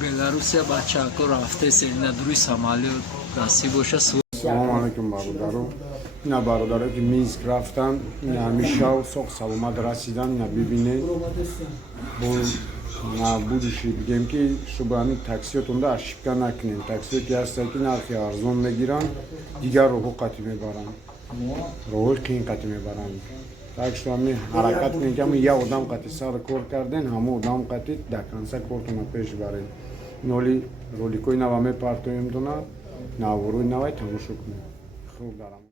Белоруссия бачаҳо рафта сена дуруи самолёт насиб боша. Салому алейкум бародару. Ина бародаро ки Минск рафтан, ина ҳамишав соғ саломат расидан, ина бибинед. Бо на будущее бигем ки шуба ҳамин таксиётунда ошибка накунем. Таксиёти ҳастанд ки нархи арзон мегиранд, дигар роҳҳо қатӣ мебаранд. Роҳҳои қиин қатӣ мебаранд. Так что ҳамин ҳаракат кунем ки ҳамин як одам қатӣ сар кор карден, ҳамон одам қатӣ да конца кортуна пеш баред. Ноли роликои нава мепартоем дона, наворои навай тамошо кунем. Хуб дарам.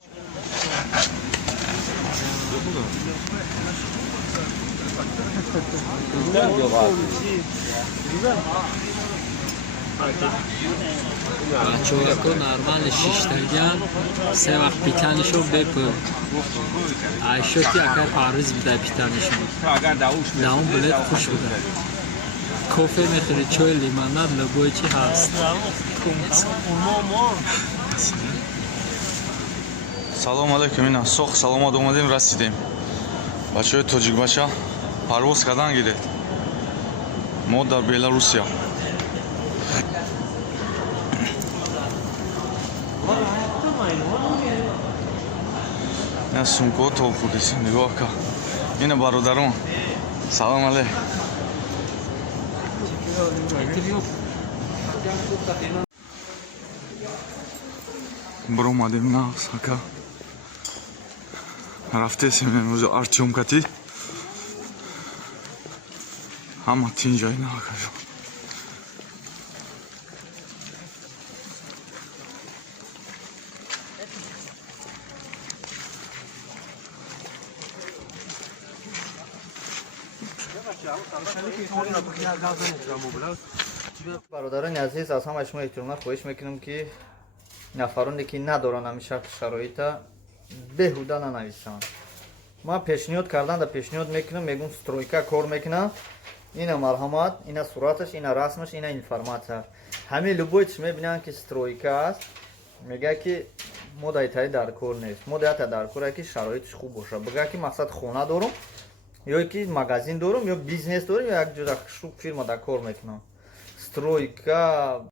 Бачаҳо нормали шиштаган се вақт питанишон бепӯр. Айшоти акар парвиз бида питанишон. Даун билет хуш буда. Кофе мехӯри, чой, лимонад, любой чи ҳаст. Салому алейкум, ина соғ саломат омадем расидем. Бачаҳои тоҷикбаша парвоз кардан гиред. Мо дар Белоруссия. ина сумкаҳо товқудист, нигоҳ ка. Ина бародарон. Салом алейк. Бромадем навз ака. Рафтесем имрӯз артёмкатӣ. Ҳама тинҷаина акашон. бародарони азиз, аз ҳамаи шумо эҳтиромат хоҳиш мекунам ки нафароне ки надоранд ҳамин шарти шароита беҳуда нанависанд. Ман пешниҳод кардан да пешниҳод мекунам, мегӯм стройка кор мекунам. Ина марҳамат, ина сураташ, ина расмаш, ина информатсияш. Ҳамин любойчиш мебинанд ки стройка аст, мегӯяд ки мо дайтаи дар кор нест. Мо дайта дар кора ки шароитиш хуб боша. Бигӯяд ки мақсад хона дорам, ё ки магазин дорам, ё бизнес дорам, ё якҷоя фирма дар кор мекунам. Стройка